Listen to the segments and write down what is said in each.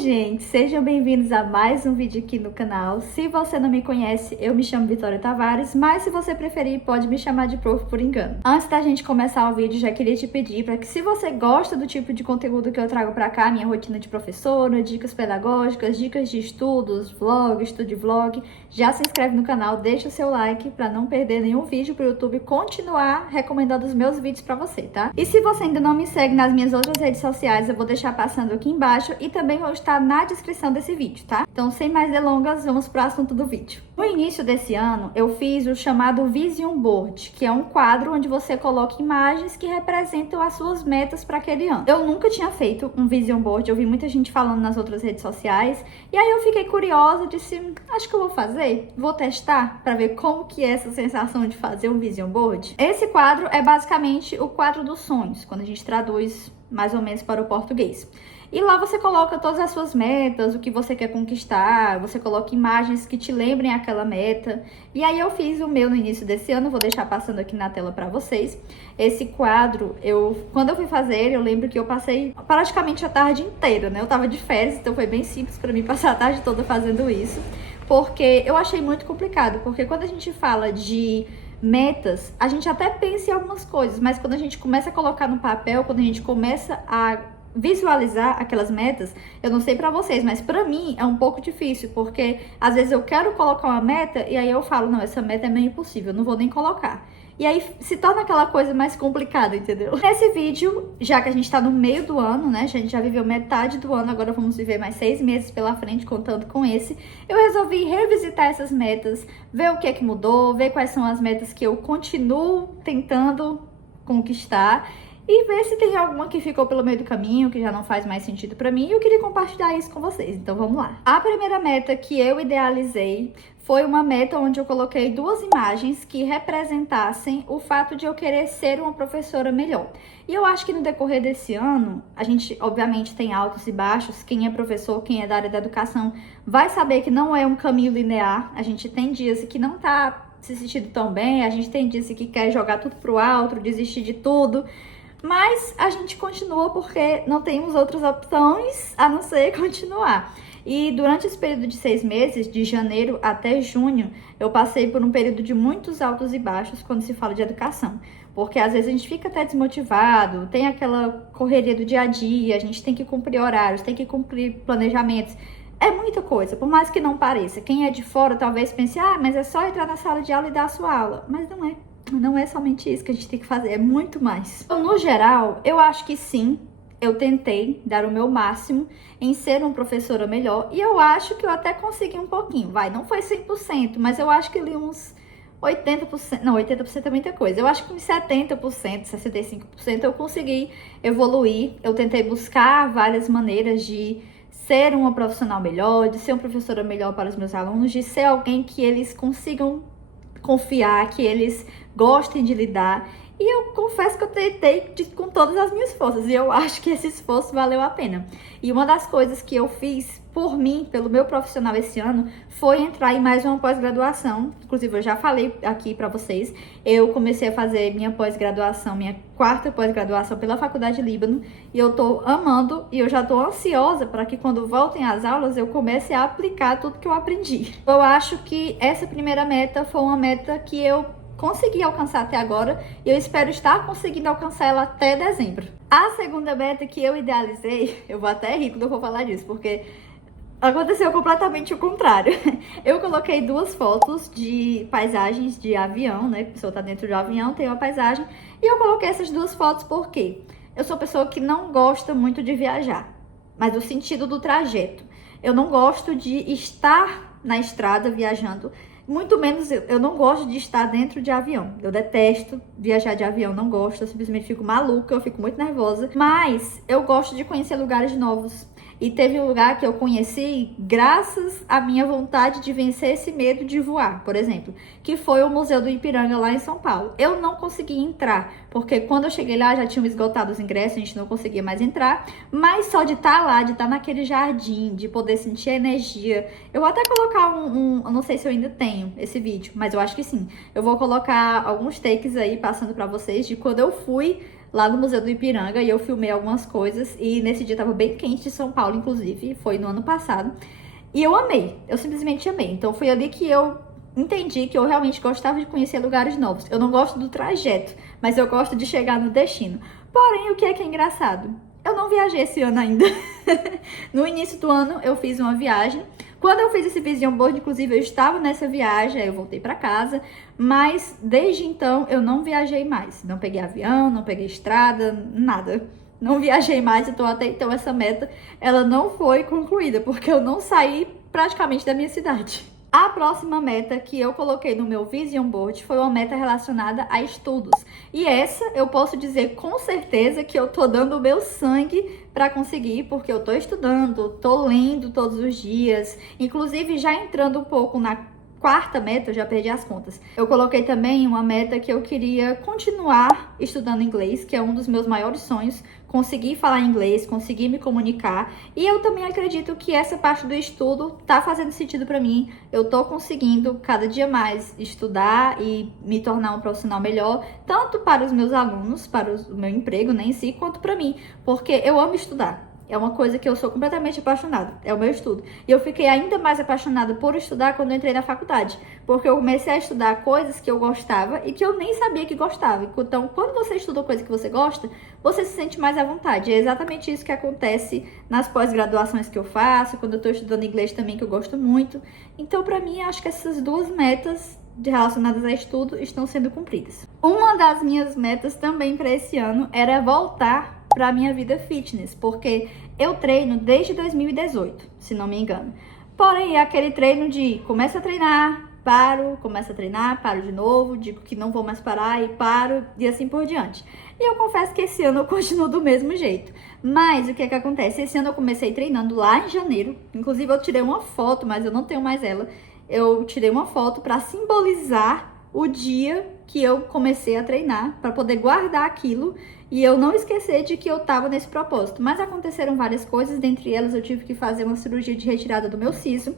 gente, sejam bem-vindos a mais um vídeo aqui no canal. Se você não me conhece, eu me chamo Vitória Tavares, mas se você preferir, pode me chamar de prof por engano. Antes da gente começar o vídeo, já queria te pedir para que, se você gosta do tipo de conteúdo que eu trago para cá, minha rotina de professora, dicas pedagógicas, dicas de estudos, vlog, estude vlog, já se inscreve no canal, deixa o seu like para não perder nenhum vídeo pro YouTube continuar recomendando os meus vídeos para você, tá? E se você ainda não me segue nas minhas outras redes sociais, eu vou deixar passando aqui embaixo e também vou estar na descrição desse vídeo, tá? Então, sem mais delongas, vamos para o assunto do vídeo. No início desse ano, eu fiz o chamado Vision Board, que é um quadro onde você coloca imagens que representam as suas metas para aquele ano. Eu nunca tinha feito um Vision Board, eu vi muita gente falando nas outras redes sociais, e aí eu fiquei curiosa, disse, acho que eu vou fazer, vou testar para ver como que é essa sensação de fazer um Vision Board. Esse quadro é basicamente o quadro dos sonhos, quando a gente traduz mais ou menos para o português. E lá você coloca todas as suas metas, o que você quer conquistar, você coloca imagens que te lembrem aquela meta. E aí eu fiz o meu no início desse ano, vou deixar passando aqui na tela para vocês. Esse quadro, quando eu fui fazer, eu lembro que eu passei praticamente a tarde inteira, né? Eu tava de férias, então foi bem simples para mim passar a tarde toda fazendo isso. Porque eu achei muito complicado, porque quando a gente fala de metas, a gente até pensa em algumas coisas, mas quando a gente começa a colocar no papel, quando a gente começa a visualizar aquelas metas, eu não sei pra vocês, mas pra mim é um pouco difícil, porque às vezes eu quero colocar uma meta e aí eu falo, não, essa meta é meio impossível, eu não vou nem colocar. E aí se torna aquela coisa mais complicada, entendeu? Nesse vídeo, já que a gente tá no meio do ano, né, a gente já viveu metade do ano, agora vamos viver mais 6 meses pela frente, contando com esse, eu resolvi revisitar essas metas, ver o que é que mudou, ver quais são as metas que eu continuo tentando conquistar, e ver se tem alguma que ficou pelo meio do caminho, que já não faz mais sentido pra mim, e eu queria compartilhar isso com vocês, então vamos lá. A primeira meta que eu idealizei foi uma meta onde eu coloquei 2 imagens que representassem o fato de eu querer ser uma professora melhor. E eu acho que no decorrer desse ano, a gente obviamente tem altos e baixos, quem é professor, quem é da área da educação, vai saber que não é um caminho linear, a gente tem dias que não tá se sentindo tão bem, a gente tem dias que quer jogar tudo pro alto, desistir de tudo, mas a gente continua porque não temos outras opções a não ser continuar. E durante esse período de 6 meses, de janeiro até junho, eu passei por um período de muitos altos e baixos quando se fala de educação. Porque às vezes a gente fica até desmotivado, tem aquela correria do dia a dia, a gente tem que cumprir horários, tem que cumprir planejamentos. É muita coisa, por mais que não pareça. Quem é de fora talvez pense, mas é só entrar na sala de aula e dar a sua aula. Mas não é. Não é somente isso que a gente tem que fazer, é muito mais. Então, no geral, eu acho que sim, eu tentei dar o meu máximo em ser uma professora melhor. E eu acho que eu até consegui um pouquinho, não foi 100%, mas eu acho que ali uns 80%, não, 80% é muita coisa. Eu acho que uns 70%, 65% eu consegui evoluir. Eu tentei buscar várias maneiras de ser uma profissional melhor, de ser uma professora melhor para os meus alunos, de ser alguém que eles consigam confiar, que eles gostem de lidar. E eu confesso que eu tentei com todas as minhas forças, e eu acho que esse esforço valeu a pena. E uma das coisas que eu fiz por mim, pelo meu profissional esse ano, foi entrar em mais uma pós-graduação. Inclusive, eu já falei aqui pra vocês, eu comecei a fazer minha pós-graduação, minha 4ª pós-graduação pela Faculdade Líbano, e eu tô amando, e eu já tô ansiosa para que quando voltem as aulas, eu comece a aplicar tudo que eu aprendi. Eu acho que essa primeira meta foi uma meta que eu consegui alcançar até agora, e eu espero estar conseguindo alcançar ela até dezembro. A segunda meta que eu idealizei, eu vou até rir quando eu vou falar disso, porque aconteceu completamente o contrário. Eu coloquei 2 fotos de paisagens de avião, né? A pessoa tá dentro do avião, tem uma paisagem, e eu coloquei essas 2 fotos porque eu sou uma pessoa que não gosta muito de viajar, mas no sentido do trajeto. Eu não gosto de estar na estrada viajando, muito menos eu não gosto de estar dentro de avião. Eu detesto viajar de avião, não gosto, eu simplesmente fico maluca, eu fico muito nervosa. Mas eu gosto de conhecer lugares novos. E teve um lugar que eu conheci graças à minha vontade de vencer esse medo de voar, por exemplo, que foi o Museu do Ipiranga lá em São Paulo. Eu não consegui entrar, porque quando eu cheguei lá já tinham esgotado os ingressos, a gente não conseguia mais entrar, mas só de estar lá, de estar naquele jardim, de poder sentir a energia. Eu vou até colocar eu não sei se eu ainda tenho esse vídeo, mas eu acho que sim. Eu vou colocar alguns takes aí passando pra vocês de quando eu fui lá no Museu do Ipiranga, e eu filmei algumas coisas, e nesse dia tava bem quente de São Paulo, inclusive, foi no ano passado, e eu amei, eu simplesmente amei. Então foi ali que eu entendi que eu realmente gostava de conhecer lugares novos. Eu não gosto do trajeto, mas eu gosto de chegar no destino. Porém, o que é engraçado? Eu não viajei esse ano ainda. No início do ano eu fiz uma viagem. Quando eu fiz esse vision board, inclusive, eu estava nessa viagem, aí eu voltei para casa, mas desde então eu não viajei mais. Não peguei avião, não peguei estrada, nada. Não viajei mais, então até então essa meta, ela não foi concluída, porque eu não saí praticamente da minha cidade. A próxima meta que eu coloquei no meu Vision Board foi uma meta relacionada a estudos. E essa eu posso dizer com certeza que eu tô dando o meu sangue para conseguir, porque eu tô estudando, tô lendo todos os dias, inclusive já entrando um pouco na quarta meta, eu já perdi as contas. Eu coloquei também uma meta que eu queria continuar estudando inglês, que é um dos meus maiores sonhos, conseguir falar inglês, conseguir me comunicar. E eu também acredito que essa parte do estudo tá fazendo sentido para mim. Eu tô conseguindo cada dia mais estudar e me tornar um profissional melhor, tanto para os meus alunos, para o meu emprego, né, em si, quanto para mim, porque eu amo estudar. É uma coisa que eu sou completamente apaixonada, é o meu estudo. E eu fiquei ainda mais apaixonada por estudar quando eu entrei na faculdade, porque eu comecei a estudar coisas que eu gostava e que eu nem sabia que gostava. Então, quando você estuda coisa que você gosta, você se sente mais à vontade. É exatamente isso que acontece nas pós-graduações que eu faço, quando eu tô estudando inglês também, que eu gosto muito. Então, pra mim, acho que essas duas metas relacionadas a estudo estão sendo cumpridas. Uma das minhas metas também para esse ano era voltar para a minha vida fitness, porque eu treino desde 2018, se não me engano. Porém, é aquele treino de começo a treinar, paro, começo a treinar, paro de novo, digo que não vou mais parar e paro, e assim por diante. E eu confesso que esse ano eu continuo do mesmo jeito. Mas o que é que acontece? Esse ano eu comecei treinando lá em janeiro, inclusive eu tirei uma foto, mas eu não tenho mais ela. Eu tirei uma foto para simbolizar o dia que eu comecei a treinar, para poder guardar aquilo e eu não esquecer de que eu estava nesse propósito. Mas aconteceram várias coisas, dentre elas eu tive que fazer uma cirurgia de retirada do meu siso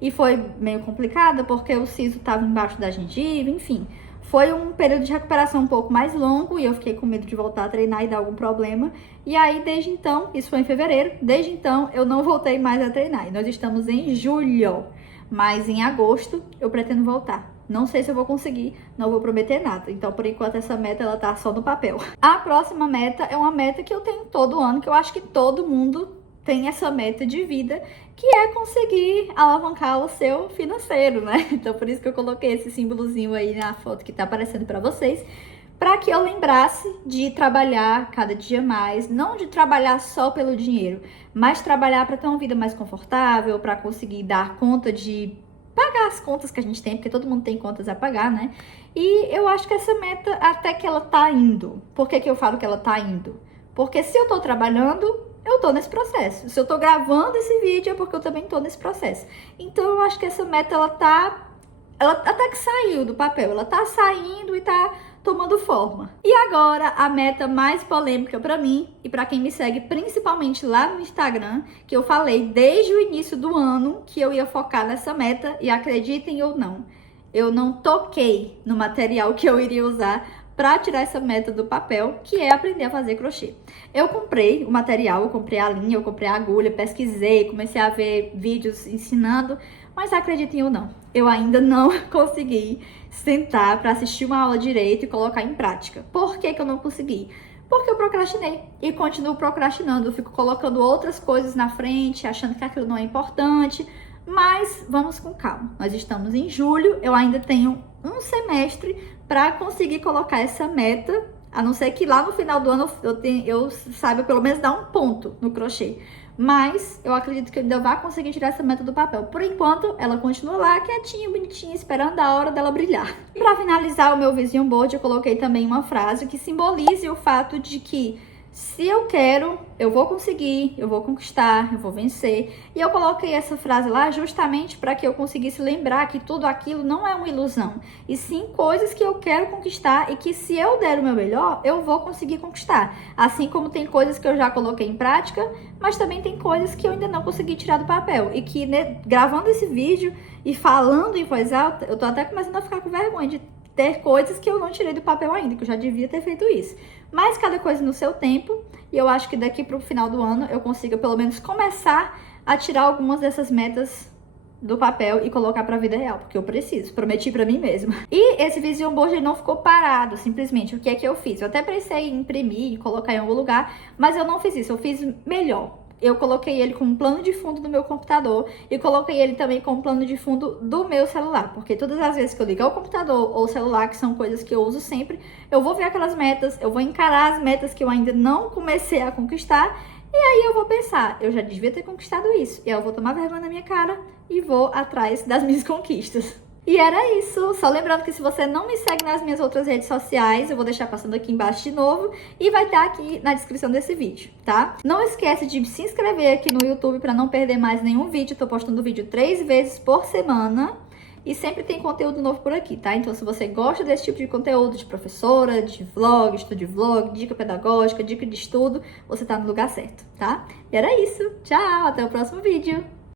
e foi meio complicada porque o siso estava embaixo da gengiva, enfim. Foi um período de recuperação um pouco mais longo e eu fiquei com medo de voltar a treinar e dar algum problema. E aí, desde então, isso foi em fevereiro, desde então eu não voltei mais a treinar. E nós estamos em julho, mas em agosto eu pretendo voltar. Não sei se eu vou conseguir, não vou prometer nada. Então, por enquanto, essa meta, ela tá só no papel. A próxima meta é uma meta que eu tenho todo ano, que eu acho que todo mundo tem essa meta de vida, que é conseguir alavancar o seu financeiro, né? Então, por isso que eu coloquei esse símbolozinho aí na foto que tá aparecendo pra vocês, para que eu lembrasse de trabalhar cada dia mais, não de trabalhar só pelo dinheiro, mas trabalhar para ter uma vida mais confortável, para conseguir dar conta de pagar as contas que a gente tem, porque todo mundo tem contas a pagar, né? E eu acho que essa meta, até que ela tá indo. Por que que eu falo que ela tá indo? Porque se eu tô trabalhando, eu tô nesse processo. Se eu tô gravando esse vídeo, é porque eu também tô nesse processo. Então, eu acho que essa meta, ela até que saiu do papel, ela tá saindo e tá tomando forma. E agora, a meta mais polêmica pra mim e pra quem me segue, principalmente lá no Instagram, que eu falei desde o início do ano que eu ia focar nessa meta, e acreditem ou não, eu não toquei no material que eu iria usar para tirar essa meta do papel, que é aprender a fazer crochê. Eu comprei o material, eu comprei a linha, eu comprei a agulha, pesquisei, comecei a ver vídeos ensinando, mas acreditem ou não, eu ainda não consegui sentar para assistir uma aula direito e colocar em prática. Por que que eu não consegui? Porque eu procrastinei e continuo procrastinando, eu fico colocando outras coisas na frente, achando que aquilo não é importante, mas vamos com calma. Nós estamos em julho, eu ainda tenho um semestre para conseguir colocar essa meta, a não ser que lá no final do ano eu saiba pelo menos dar um ponto no crochê. Mas eu acredito que eu ainda vou conseguir tirar essa meta do papel. Por enquanto, ela continua lá, quietinha, bonitinha, esperando a hora dela brilhar. Para finalizar o meu Vision Board, eu coloquei também uma frase que simbolize o fato de que se eu quero, eu vou conseguir, eu vou conquistar, eu vou vencer. E eu coloquei essa frase lá justamente para que eu conseguisse lembrar que tudo aquilo não é uma ilusão, e sim coisas que eu quero conquistar e que se eu der o meu melhor, eu vou conseguir conquistar. Assim como tem coisas que eu já coloquei em prática, mas também tem coisas que eu ainda não consegui tirar do papel. E que, né, gravando esse vídeo e falando em voz alta, eu tô até começando a ficar com vergonha de ter coisas que eu não tirei do papel ainda, que eu já devia ter feito isso. Mas cada coisa no seu tempo, e eu acho que daqui pro final do ano eu consiga pelo menos começar a tirar algumas dessas metas do papel e colocar pra vida real, porque eu preciso, prometi pra mim mesma. E esse vision board ele não ficou parado, simplesmente. O que é que eu fiz? Eu até pensei em imprimir e colocar em algum lugar, mas eu não fiz isso, eu fiz melhor. Eu coloquei ele com um plano de fundo do meu computador e coloquei ele também com um plano de fundo do meu celular, porque todas as vezes que eu ligar o computador ou o celular, que são coisas que eu uso sempre, eu vou ver aquelas metas, eu vou encarar as metas que eu ainda não comecei a conquistar. E aí eu vou pensar, eu já devia ter conquistado isso. E aí eu vou tomar vergonha na minha cara e vou atrás das minhas conquistas. E era isso. Só lembrando que se você não me segue nas minhas outras redes sociais, eu vou deixar passando aqui embaixo de novo e vai estar aqui na descrição desse vídeo, tá? Não esquece de se inscrever aqui no YouTube para não perder mais nenhum vídeo. Eu tô postando vídeo 3 vezes por semana. E sempre tem conteúdo novo por aqui, tá? Então, se você gosta desse tipo de conteúdo, de professora, de vlog, estudo de vlog, dica pedagógica, dica de estudo, você tá no lugar certo, tá? E era isso. Tchau, até o próximo vídeo.